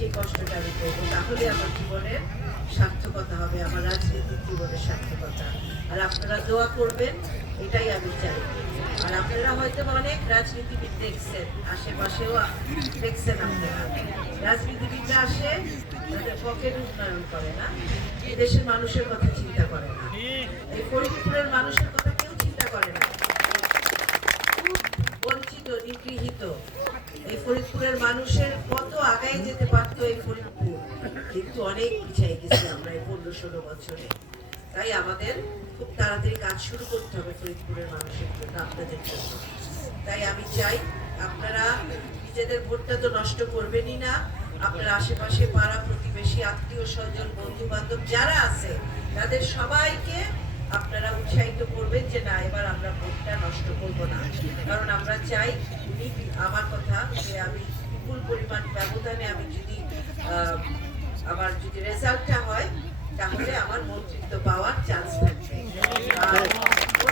সেই কষ্টটা আমি করবো, তাহলে আমার জীবনের সার্থকতা হবে, আমার রাজনীতির জীবনের সার্থকতা। আর আপনারা দোয়া করবেন, এটাই আমি চাই। আর আপনারা হয়তো অনেক রাজনীতিবিদ দেখছেন, আশেপাশেও দেখছেন, আপনারা রাজনীতিবিদরা আসে তাদের পকেট উন্নয়ন করে না, দেশের মানুষের কথা চিন্তা করে না, এই ফরিদপুরের মানুষের কথা কেউ চিন্তা করে না। খুব বঞ্চিত, নিগৃহীত এই ফরিদপুরের মানুষের কত আগায় যেতে পারতো এই ফরিদপুর, কিন্তু অনেক পিছিয়ে গেছি আমরা এই 15-16 বছরে। তাই আমাদের খুব তাড়াতাড়ি কাজ শুরু করতে হবে ফরিদপুরের মানুষের জন্য, আপনাদের জন্য। তাই আমি চাই আপনারা নিজেদের ভোটটা তো নষ্ট করবেনই না, আপনার আশেপাশে পাড়া প্রতিবেশী, আত্মীয় স্বজন, বন্ধু বান্ধব যারা আছে তাদের সবাইকে আপনারা উৎসাহিত করবেন যে না, এবার আমরা ভোটটা নষ্ট করব না। কারণ আমরা চাই, উনি আমার কথা যে আমি বিপুল পরিমাণ ব্যবধানে আমি যদি আমার যদি রেজাল্টটা হয় তাহলে আমার মন্ত্রিত্ব পাওয়ার চান্স থাকবে। আর মন্ত্রিত্ব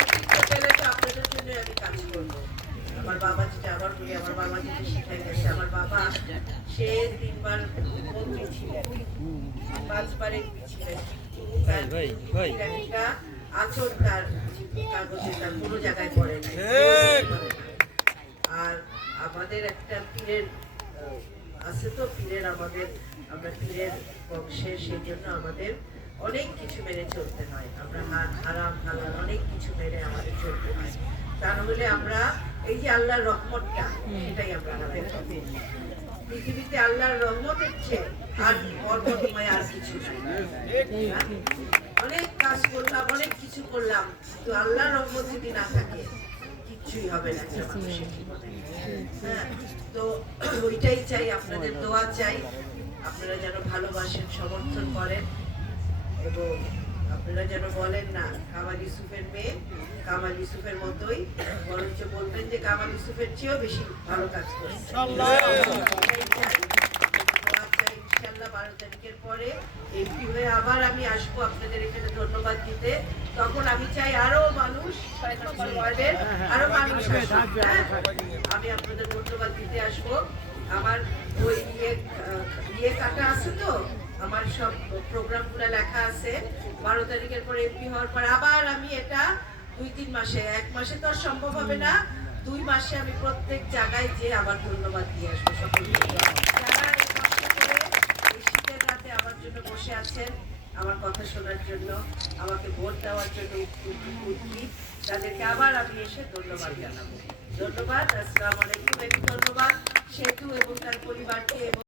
পেলে তো আপনাদের জন্য আমি কাজ করব। আমার বাবা যেটা আবার বলি, আমার বাবা যেটা শিখাই গেছে, আমার বাবা সে 3 বার মন্ত্রী ছিলেন, 5 বার এমপি ছিলেন, একটা আচর তার কাগজে তার কোনো জায়গায় পড়ে নাই। আর আমাদের একটা পীরের আছে, তো পীরের আমাদের, আমরা পীরের বংশের, সেই জন্য আমাদের অনেক কিছু মেনে চলতে হয়, আমরা হারাম হালাল অনেক কিছু মেনে আমাদের চলতে হয়। তা নাহলে আমরা এই যে আল্লাহর রহমতটা, সেটাই আমরা হারাই পাবো। পৃথিবীতে আল্লাহর রহমতের চেয়ে আর বরকতময় আর কিছু নাই। অনেক কাজ করলাম, অনেক কিছু করলাম, তো আল্লাহর রহমত যদি না থাকে কিছুই হবে না একটা মানুষের জীবনে। হ্যাঁ, তো ওইটাই চাই, আপনাদের দোয়া চাই, আপনারা যেন ভালোবাসেন, সমর্থন করেন, এবং আপনারা যেন বলেন না কামাল ইউসুফের মেয়ে কামাল ইউসুফের মতোই, বরঞ্চ বলবেন যে কামাল ইউসুফের চেয়েও বেশি ভালো কাজ করছে। ইনশাআল্লাহ 12 তারিখের পরে এমপি হয়ে আবার আমি আসবো আপনাদের এখানে ধন্যবাদ দিতে। তখন আমি চাই আরো মানুষ, 6 নম্বর ওয়ার্ডের আরো মানুষ আসুক। আমি আপনাদের ধন্যবাদ দিতে আসবো। আমার ওই ইয়ে কাটা আছে, তো আমার সব প্রোগ্রামগুলো লেখা আছে। 12 তারিখের পরে এমপি হওয়ার পর আবার আমি এটা 2-3 মাসে, 1 মাসে তো আর সম্ভব হবে না, 2 মাসে আমি প্রত্যেক জায়গায় যে আবার ধন্যবাদ দিয়ে আসবো সকলকে, যারা এই কষ্ট করে এই শীতের রাতে আমার জন্য বসে আছেন, আমার কথা শোনার জন্য, আমাকে ভোট দেওয়ার জন্য উদ্গ্রীব, তাদেরকে আবার আমি এসে ধন্যবাদ জানাবো। ধন্যবাদ, আসসালামু আলাইকুম। ধন্যবাদ সেতু এবং তার পরিবারকে।